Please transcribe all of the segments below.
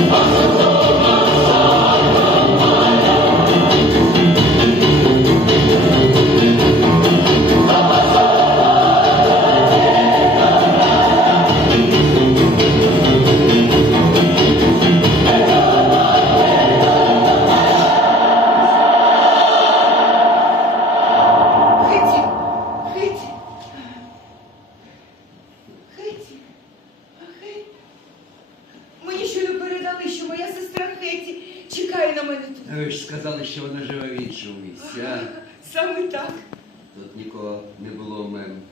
Ви ж сказали, що вона живе в іншому місці, а? Саме так. Тут нікого не було в мене.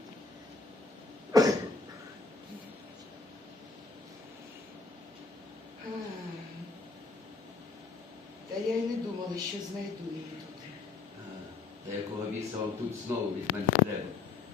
Та я й не думала, що знайду її тут. Та якого біса вам тут знову від мене треба?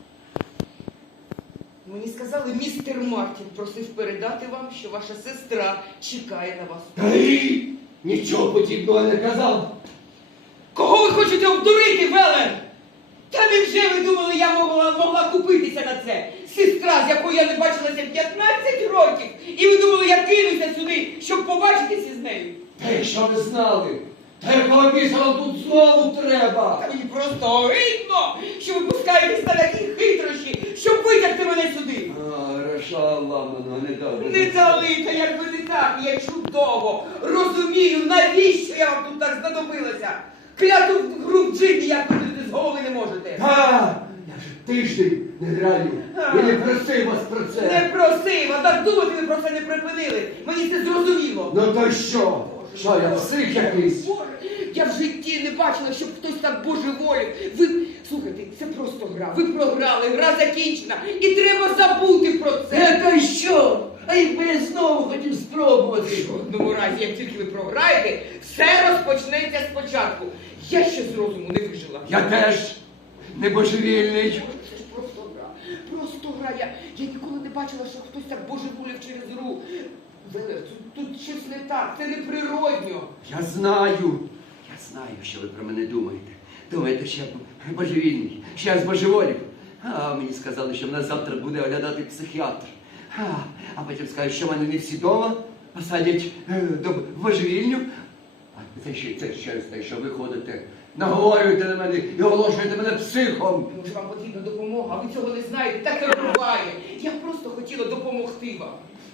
Мені сказали, містер Мартін просив передати вам, що ваша сестра чекає на вас. Та й нічого подібного не казав. Кого ви хочете обдурити, Велен? Та невже ви думали, я могла купитися на це? Сестра, з якою я не бачилася 15 років. І ви думали, я кинуся сюди, щоб побачитися з нею? Та якщо ви знали, та якого біса вам тут знову треба? Та мені просто огидно, що ви пускаєтесь на такі хитрощі, щоб витягти мене сюди. Рашалла, не дали. Не дали, та якби не так, я чудово розумію, навіщо я вам тут так знадобилася. Кляту гру в джині, як ви з голови не можете. Я вже тиждень не граю. Я не просив вас про це. Не просив, а так думати ви про це не припинили. Мені це зрозуміло. Ну то що? Що, я псих якийсь? Боже, я в житті не бачила, щоб хтось так божеволів. Ви, слухайте, це просто гра. Ви програли, гра закінчена. І треба забути про це. Та що? А якби я знову хотів спробувати? В одному разі, як тільки ви програєте, все розпочнеться спочатку. Я ще з розуму не вижила. Я теж не божевільний. Це ж просто гра. Просто гра. Я ніколи не бачила, що хтось так божеволів через гру. Велер, тут щось не так, це неприродньо. Я знаю, що ви про мене думаєте. Думаєте, що я божевільний, що я збожеволів. А мені сказали, що мене завтра буде оглядати психіатр. А потім скажуть, що мене не всі дома, посадять до божевільню. А це ще через те, що ви ходите, наговорюєте на мене і оголошуєте мене психом. Може, вам потрібна допомога, а ви цього не знаєте, так не буває. Я просто хотіла допомогти вам.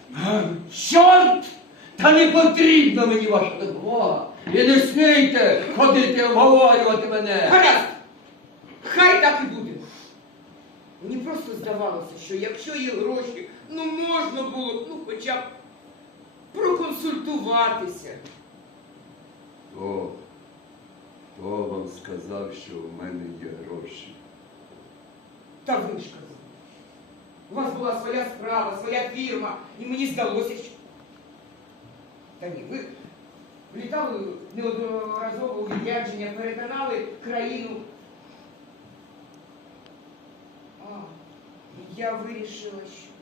Чорт! Та не потрібна мені ваша допомога. І не смійте ходити обговорювати мене. Гаразд! Хай так і буде. Мені просто здавалося, що якщо є гроші, можна було, хоча б проконсультуватися. Хто вам сказав, що у мене є гроші? Та ви ж казали. У вас була своя справа, своя фірма, і мені здалося, що... Та ні, ви літали неодноразово у відрядження, перетинали країну. Я вирішила, що...